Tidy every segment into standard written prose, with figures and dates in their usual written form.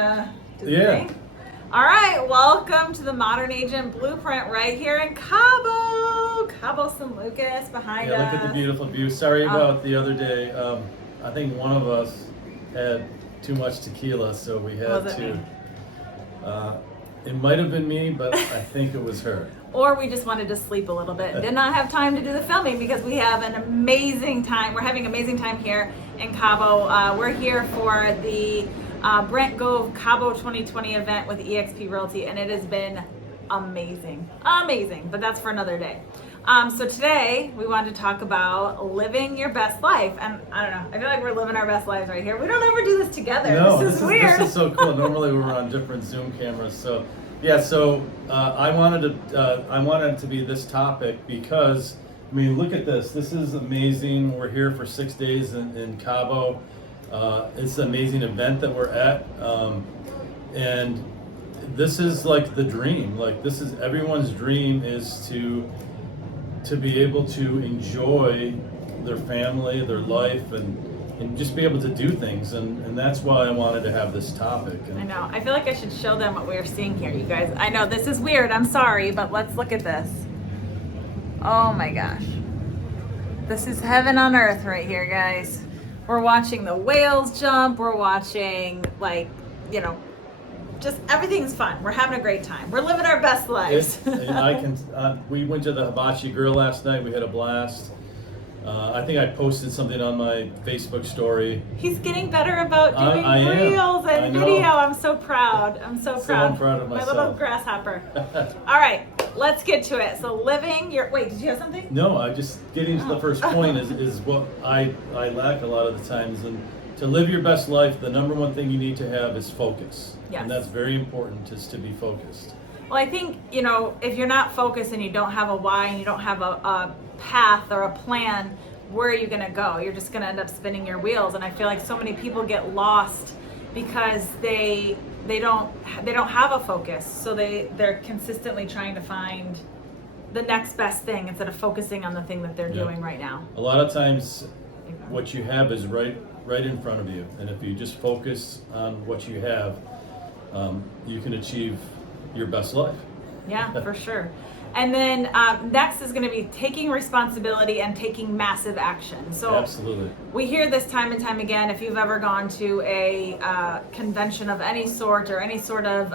gonna do the thing? All right, welcome to the Modern Agent Blueprint right here in Cabo. Cabo San Lucas behind us. Yeah, look at the beautiful view. Sorry about the other day. I think one of us had too much tequila, so we had to. It might have been me, but I think it was her. Or we just wanted to sleep a little bit. Did not have time to do the filming because we have an amazing time. We're having an amazing time here in Cabo. We're here for the Brent Gove Cabo 2020 event with eXp Realty, and it has been amazing. Amazing, but that's for another day. So today we wanted to talk about living your best life. And I don't know, I feel like we're living our best lives right here. We don't ever do this together. No, this is weird. This is so cool. Normally we're on different Zoom cameras. So yeah, so I wanted it to be this topic because, I mean, look at this. This is amazing. We're here for 6 days in Cabo. It's an amazing event that we're at. And this is like the dream. Like, this is everyone's dream, is to be able to enjoy their family, their life, and just be able to do things. And that's why I wanted to have this topic. And I know. I feel like I should show them what we're seeing here, you guys. I know this is weird. I'm sorry, but let's look at this. Oh my gosh. This is heaven on earth right here, guys. We're watching the whales jump. We're watching, like, you know, just everything's fun. We're having a great time. We're living our best lives. We went to the Hibachi Grill last night. We had a blast. I think I posted something on my Facebook story. He's getting better about doing I reels and video. I'm so proud. I'm so proud. I'm proud of myself. My little grasshopper. All right, let's get to it. So living your, wait, did you have something? No, I just getting to the first point is what I lack a lot of the times. And to live your best life, the number one thing you need to have is focus. Yes. And that's very important, is to be focused. Well, I think, you know, if you're not focused and you don't have a why and you don't have a path or a plan, where are you going to go? You're just going to end up spinning your wheels. And I feel like so many people get lost because they don't have a focus. So they're consistently trying to find the next best thing instead of focusing on the thing that they're doing right now. A lot of times what you have is right in front of you. And if you just focus on what you have, you can achieve your best life. Yeah, for sure. And then next is going to be taking responsibility and taking massive action. So absolutely. We hear this time and time again. If you've ever gone to a convention of any sort or any sort of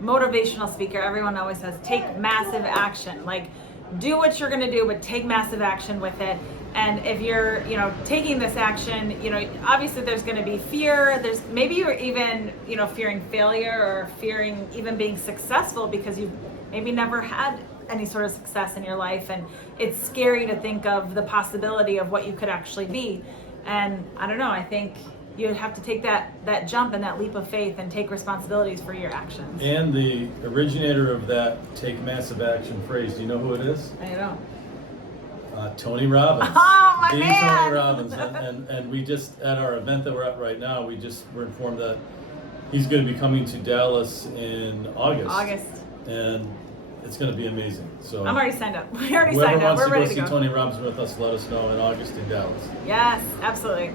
motivational speaker, everyone always says, take massive action. Like, do what you're going to do, but take massive action with it. And if you're, you know, taking this action, you know, obviously there's going to be fear. There's maybe you're even, you know, fearing failure or fearing even being successful because you've maybe never had any sort of success in your life. And it's scary to think of the possibility of what you could actually be. And I don't know, I think you have to take that jump and that leap of faith and take responsibilities for your actions. And the originator of that take massive action phrase, do you know who it is? I know. Tony Robbins. Oh, my man! Tony Robbins. And we just, at our event that we're at right now, were informed that he's going to be coming to Dallas in August. And it's going to be amazing. So I'm already signed up. We already signed up. We're ready to go. Whoever wants to go see Tony Robbins with us, let us know in August in Dallas. Yes, absolutely.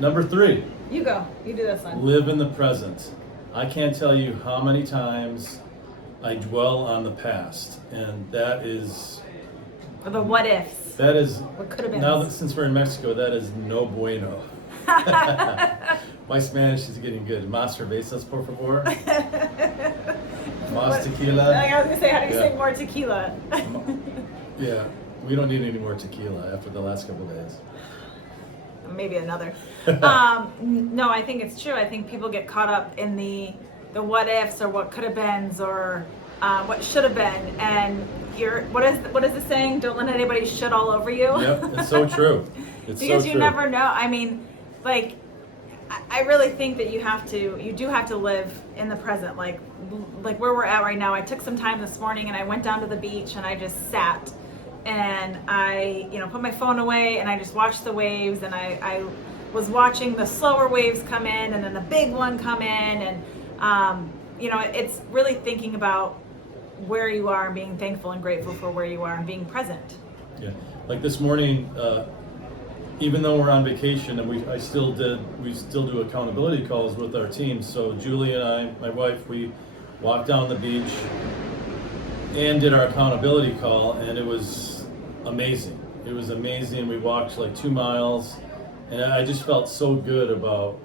Number 3. You go. You do this one. Live in the present. I can't tell you how many times I dwell on the past, and that is... Or the what ifs. That is... What could have been. Now that since we're in Mexico, that is no bueno. My Spanish is getting good. Más cervezas, por favor. Más tequila. I was going to say, how do you say more tequila? Yeah, we don't need any more tequila after the last couple of days. Maybe another. No, I think it's true. I think people get caught up in the what ifs or what could have beens or what should have been. And what is the saying? Don't let anybody shit all over you. Yep, it's so true. It's because so you true. never know. I mean, like, I really think that you do have to live in the present. Like where we're at right now. I took some time this morning and I went down to the beach and I just sat and I, you know, put my phone away and I just watched the waves and I was watching the slower waves come in and then the big one come in and, you know, it's really thinking about where you are and being thankful and grateful for where you are and being present. Yeah, like this morning, even though we're on vacation, and we still do accountability calls with our team. So Julie and I, my wife, we walked down the beach and did our accountability call, and it was amazing. It was amazing. We walked like 2 miles, and I just felt so good about,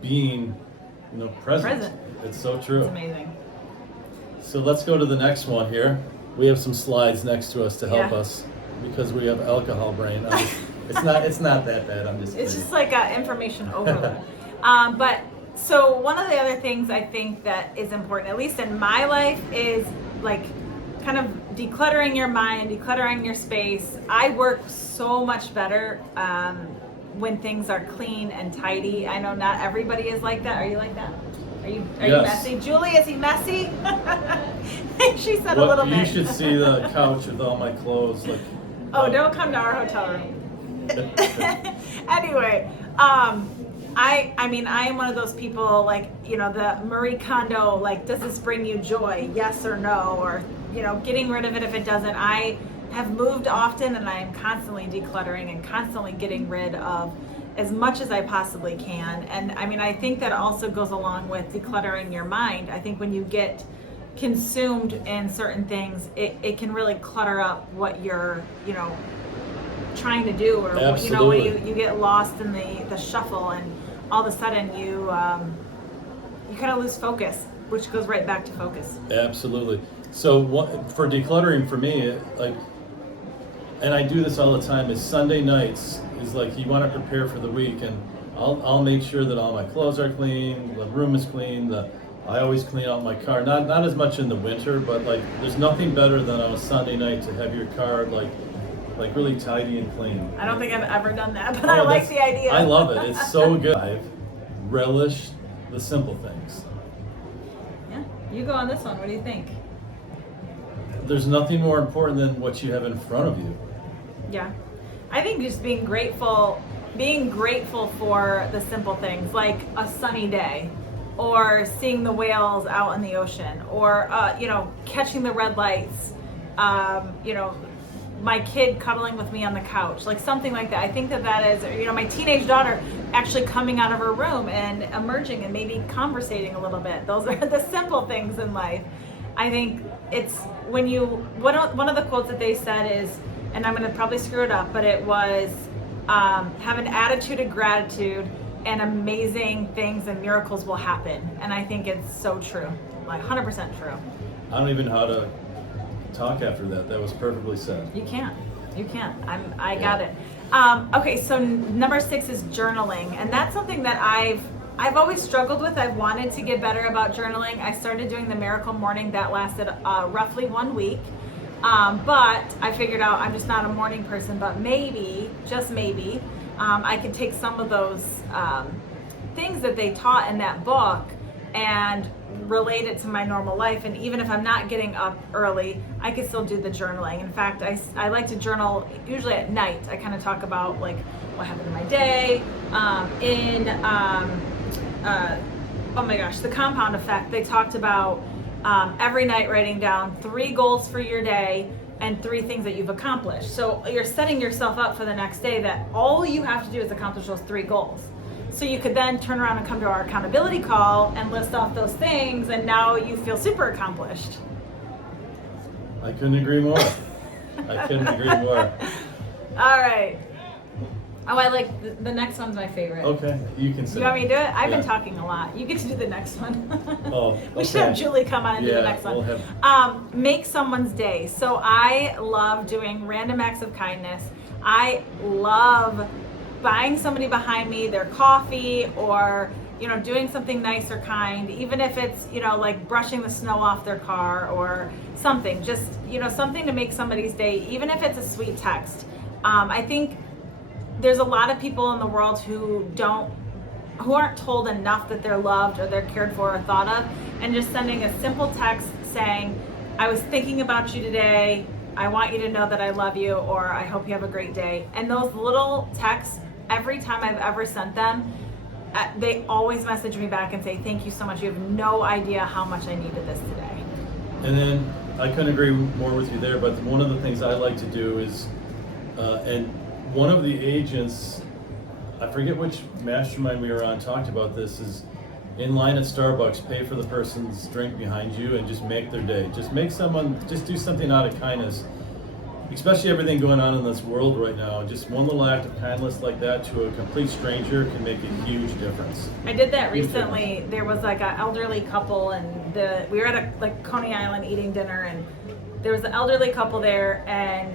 being, present. It's so true. It's amazing. So let's go to the next one here. We have some slides next to us to help Yeah. us because we have alcohol brain. It's not that bad. I'm just. It's kidding. just like information overload. But so one of the other things I think that is important, at least in my life, is like kind of decluttering your mind, decluttering your space. I work so much better when things are clean and tidy. I know not everybody is like that. Are you like that? Are you Yes. messy? Julie, is he messy? She said a little You bit. should see the couch with all my clothes. Like. Oh, don't come to our hotel room. Anyway, I mean, I am one of those people, like, the Marie Kondo, like, does this bring you joy? Yes or no? Or, getting rid of it if it doesn't. I have moved often, and I am constantly decluttering and constantly getting rid of as much as I possibly can. And I mean, I think that also goes along with decluttering your mind. I think when you get consumed in certain things, it can really clutter up what you're, trying to do, or Absolutely. when you get lost in the shuffle, and all of a sudden you kind of lose focus, which goes right back to focus. Absolutely. So for decluttering for me, like, and I do this all the time, is Sunday nights is like you want to prepare for the week, and I'll make sure that all my clothes are clean, the room is clean, I always clean out my car. Not as much in the winter, but like there's nothing better than on a Sunday night to have your car like really tidy and clean. I don't think I've ever done that, but I like the idea. I love it. It's so good. I've relished the simple things. Yeah, you go on this one. What do you think? There's nothing more important than what you have in front of you. Yeah, I think just being grateful for the simple things, like a sunny day, or seeing the whales out in the ocean, or catching the red lights, my kid cuddling with me on the couch, like something like that. I think that is, my teenage daughter actually coming out of her room and emerging and maybe conversating a little bit. Those are the simple things in life. I think it's when one of the quotes that they said is, and I'm going to probably screw it up, but it was, have an attitude of gratitude and amazing things and miracles will happen. And I think it's so true, like 100% true. I don't even know how to talk after that. That was perfectly said. You can't. I got it. Okay, so number 6 is journaling, and that's something that I've always struggled with. I've wanted to get better about journaling. I started doing the Miracle Morning. That lasted roughly 1 week, but I figured out I'm just not a morning person. But maybe, just maybe, I could take some of those things that they taught in that book and relate it to my normal life. And even if I'm not getting up early, I can still do the journaling. In fact, I like to journal usually at night. I kind of talk about like what happened in my day. Oh my gosh, the compound effect. They talked about every night writing down 3 goals for your day and 3 things that you've accomplished. So you're setting yourself up for the next day that all you have to do is accomplish those 3 goals. So you could then turn around and come to our accountability call and list off those things, and now you feel super accomplished. I couldn't agree more. I couldn't agree more. All right. Oh, I like the next one's my favorite. Okay, you can say. You want me to do it? I've been Yeah. talking a lot. You get to do the next one. Oh, We should have okay. Julie come on and do the next one. We'll have... Make someone's day. So I love doing random acts of kindness. I love buying somebody behind me their coffee, or doing something nice or kind, even if it's like brushing the snow off their car or something, just something to make somebody's day, even if it's a sweet text. I think there's a lot of people in the world who aren't told enough that they're loved or they're cared for or thought of, and just sending a simple text saying, I was thinking about you today, I want you to know that I love you, or I hope you have a great day. And those little texts, every time I've ever sent them, they always message me back and say, thank you so much. You have no idea how much I needed this today. And then I couldn't agree more with you there, but one of the things I like to do is, and one of the agents, I forget which mastermind we were on, talked about this, is in line at Starbucks, pay for the person's drink behind you and just make their day. Just do something out of kindness. Especially everything going on in this world right now, just one little act of kindness like that to a complete stranger can make a huge difference. I did that recently. There was like an elderly couple, and we were at Coney Island eating dinner, and there was an elderly couple there, and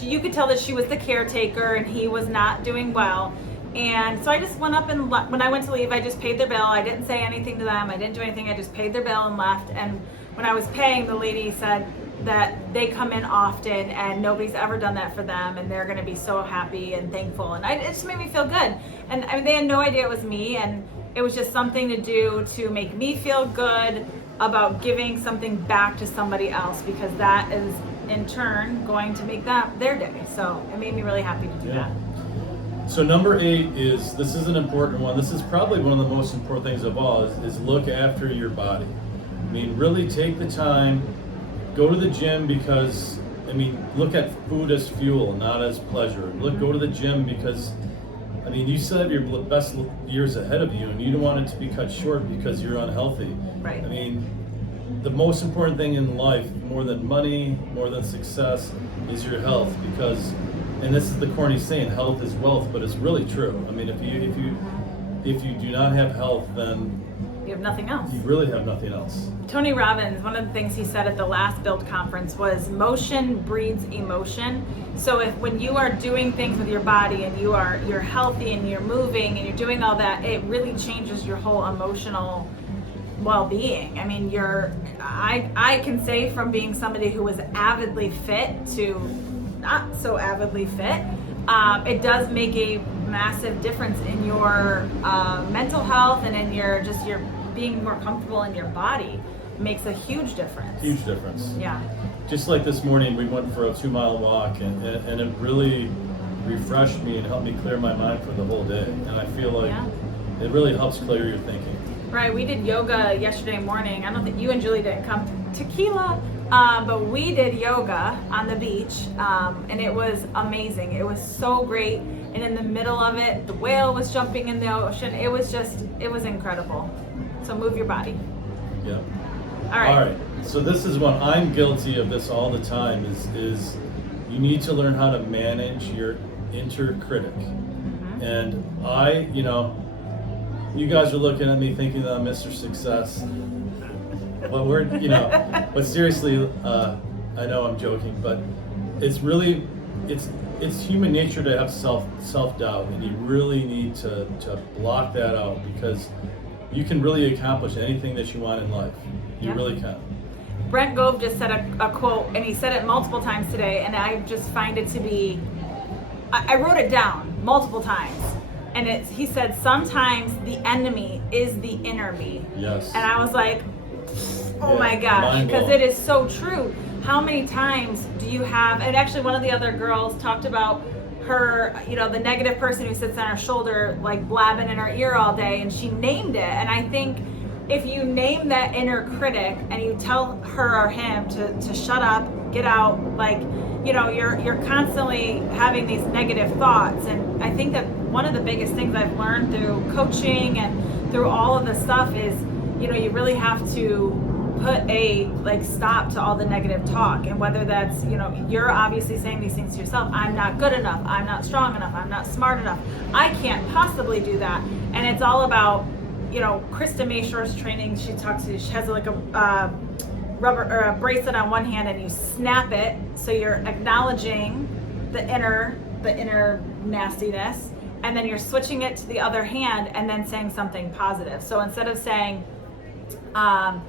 you could tell that she was the caretaker, and he was not doing well. And so I just went up and when I went to leave, I just paid their bill. I didn't say anything to them. I didn't do anything. I just paid their bill and left. And when I was paying, the lady said that they come in often and nobody's ever done that for them, and they're going to be so happy and thankful. And it just made me feel good. And I mean, they had no idea it was me, and it was just something to do to make me feel good about giving something back to somebody else, because that is in turn going to make that their day. So it made me really happy to do that. So number 8 this is an important one. This is probably one of the most important things of all, is look after your body. I mean, really take the time, go to the gym, because, I mean, look at food as fuel, not as pleasure. Go to the gym because, I mean, you still have your best years ahead of you, and you don't want it to be cut short because you're unhealthy. Right. I mean, the most important thing in life, more than money, more than success, is your health, because, and this is the corny saying, health is wealth, but it's really true. I mean, if you do not have health, then you have nothing else. You really have nothing else. Tony Robbins, one of the things he said at the last Build conference was motion breeds emotion. So when you are doing things with your body and you're healthy and you're moving and you're doing all that, it really changes your whole emotional well-being. I mean, I can say, from being somebody who was avidly fit to not so avidly fit, it does make a massive difference in your mental health and in your being more comfortable in your body. It makes a huge difference. Huge difference. Yeah. Just like this morning, we went for a 2-mile walk, and it really refreshed me and helped me clear my mind for the whole day. And I feel like it really helps clear your thinking. Right, we did yoga yesterday morning. I don't think you and Julie didn't come. Tequila. But we did yoga on the beach, and it was amazing. It was so great. And in the middle of it, the whale was jumping in the ocean. It was incredible. So move your body. Yeah. All right. So this is one, I'm guilty of this all the time, is you need to learn how to manage your inner critic. Mm-hmm. And you guys are looking at me thinking that I'm Mr. Success. But but seriously, I know I'm joking, but it's really, it's human nature to have self-doubt, and you really need to block that out, because you can really accomplish anything that you want in life. You really can. Brent Gove just said a quote, and he said it multiple times today, and I just find it to be, I wrote it down multiple times. And he said, sometimes the enemy is the inner me. Yes. And I was like, oh my gosh, because it is so true. How many times do you have, and actually one of the other girls talked about her, the negative person who sits on her shoulder, like blabbing in her ear all day, and she named it. And I think if you name that inner critic and you tell her or him to shut up, get out, you're constantly having these negative thoughts. And I think that one of the biggest things I've learned through coaching and through all of this stuff is, you really have to put a stop to all the negative talk. And whether that's, you're obviously saying these things to yourself, I'm not good enough, I'm not strong enough, I'm not smart enough, I can't possibly do that. And it's all about, Krista Mayshor's training, she has like a rubber or a bracelet on one hand, and you snap it, so you're acknowledging the inner nastiness, and then you're switching it to the other hand and then saying something positive. So instead of saying, I'm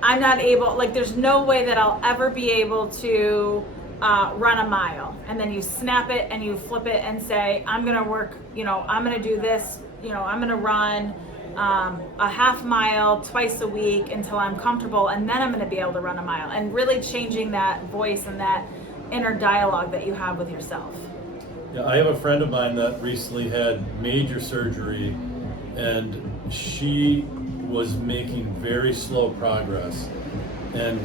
not able, there's no way that I'll ever be able to run a mile, and then you snap it and you flip it and say, I'm gonna work, I'm gonna do this, I'm gonna run a half mile twice a week until I'm comfortable, and then I'm gonna be able to run a mile. And really changing that voice and that inner dialogue that you have with yourself. Yeah, I have a friend of mine that recently had major surgery, and she was making very slow progress, and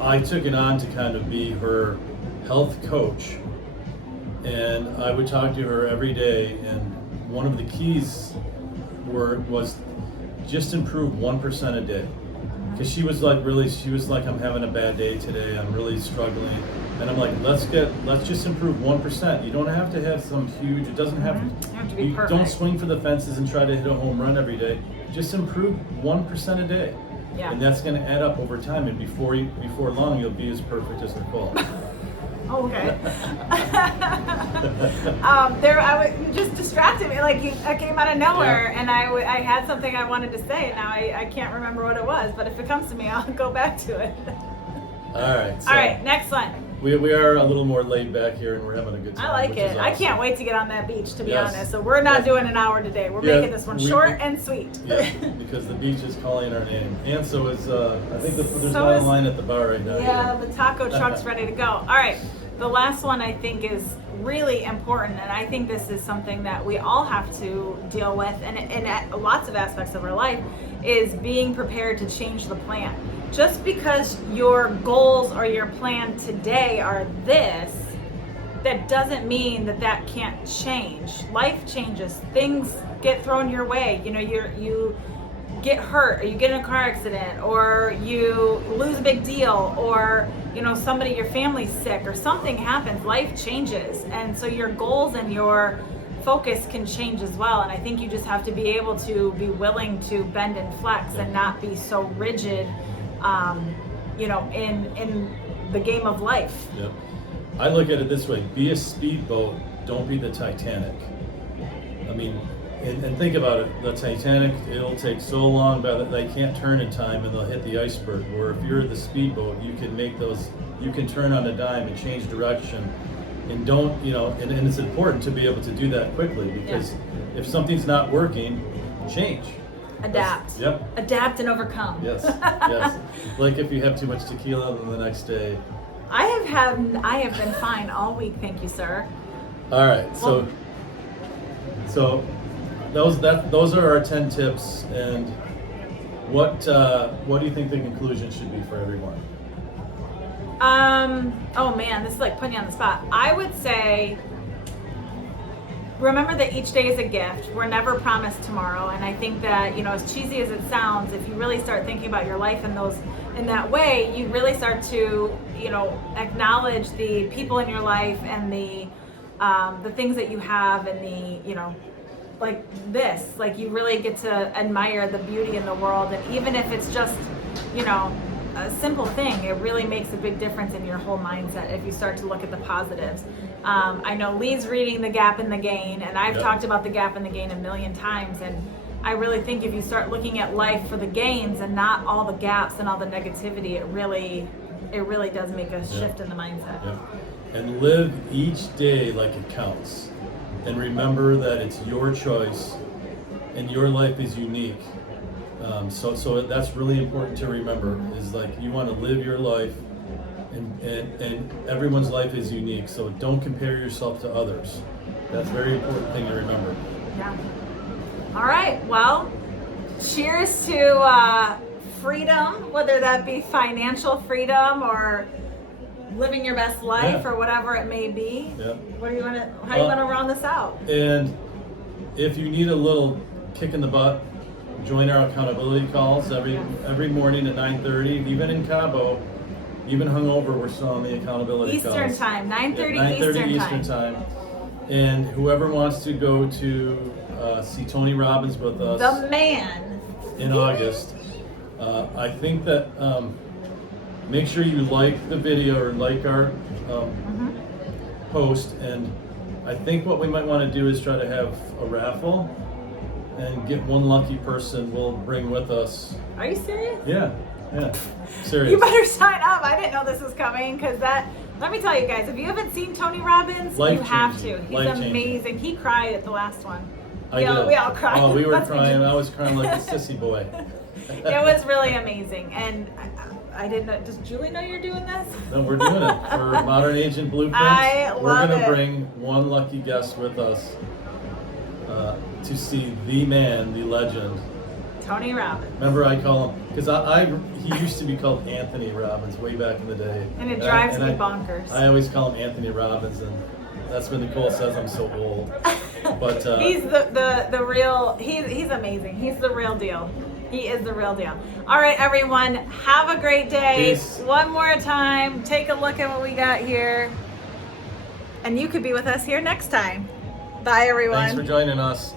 I took it on to kind of be her health coach. and I would talk to her every day, and one of the keys was just improve 1% a day. Because she was like, I'm having a bad day today, I'm really struggling. And I'm like, let's just improve 1%. You don't have to have some huge, it doesn't have to, You have to be perfect. don't swing for the fences and try to hit a home run every day. Just improve 1% a day. Yeah. And that's going to add up over time, and before long, you'll be as perfect as Nicole. Oh, okay. You just distracted me. Like I came out of nowhere, and I had something I wanted to say. Now I can't remember what it was, but if it comes to me, I'll go back to it. All right. So all right, next one. We are a little more laid back here, and we're having a good time. I like which it. is I awesome. can't wait to get on that beach, to be Yes. honest. So we're not doing an hour today. We're making this one short and sweet. Yeah, because the beach is calling our name, and so is I think there's So one is- in line at the bar right now. Yeah, the taco truck's ready to go. All right, the last one I think is really important, and I think this is something that we all have to deal with, and in lots of aspects of our life, is being prepared to change the plan. Just because your goals or your plan today are this, that doesn't mean that can't change. Life changes. Things get thrown your way. You know, you get hurt, or you get in a car accident, or you lose a big deal, or somebody, your family's sick, or something happens. Life changes, and so your goals and your focus can change as well. And I think you just have to be able to be willing to bend and flex and not be so rigid, in the game of life. Yep. I look at it this way: be a speedboat, don't be the Titanic. I mean, and think about it. The Titanic, it'll take so long, but they can't turn in time, and they'll hit the iceberg. Where if you're the speedboat, you can turn on a dime and change direction, and don't, and it's important to be able to do that quickly, because if something's not working, change. Adapt. Yep. Adapt and overcome. Yes. Yes. Like if you have too much tequila, then the next day. I have been fine all week, thank you, sir. All right. So those are our 10 tips, and what do you think the conclusion should be for everyone? Oh man, this is like putting you on the spot. I would say, remember that each day is a gift. We're never promised tomorrow. And I think that, as cheesy as it sounds, if you really start thinking about your life in that way, you really start to, acknowledge the people in your life and the things that you have, and like this, like you really get to admire the beauty in the world. And even if it's just, a simple thing, it really makes a big difference in your whole mindset if you start to look at the positives. I know Lee's reading The Gap and the Gain, and I've talked about The Gap and the Gain a million times, and I really think if you start looking at life for the gains and not all the gaps and all the negativity, it really does make a shift in the mindset. And live each day like it counts, and remember that it's your choice and your life is unique. So that's really important to remember, is like you want to live your life, and everyone's life is unique, so don't compare yourself to others. That's a very important thing to remember. Yeah. All right, well, cheers to freedom, whether that be financial freedom or living your best life or whatever it may be. Yeah. How do you want to round this out? And if you need a little kick in the butt, join our accountability calls every morning at 9:30. Even in CABO, even hungover, we're still on the accountability calls. Eastern time, 9:30 9:30 Eastern time. And whoever wants to go to see Tony Robbins with us, the man, in August, I think that make sure you like the video or like our post, and I think what we might want to do is try to have a raffle and get one lucky person we'll bring with us. Are you serious? Yeah, serious. You better sign up. I didn't know this was coming, because let me tell you guys, if you haven't seen Tony Robbins, you have to. He's amazing. He cried at the last one. I did. We all cried. Oh, we were crying. I was crying like a sissy boy. It was really amazing. And I didn't know. Does Julie know you're doing this? No, we're doing it for Modern Agent Blueprints. We're going to bring one lucky guest with us to see the man, the legend, Tony Robbins. Remember, I call him, because he used to be called Anthony Robbins way back in the day. And it drives me bonkers. I always call him Anthony Robbins, and That's when Nicole says I'm so old. But he's the real. He's amazing. He's the real deal. He is the real deal. All right, everyone. Have a great day. Peace. One more time. Take a look at what we got here. And you could be with us here next time. Bye, everyone. Thanks for joining us.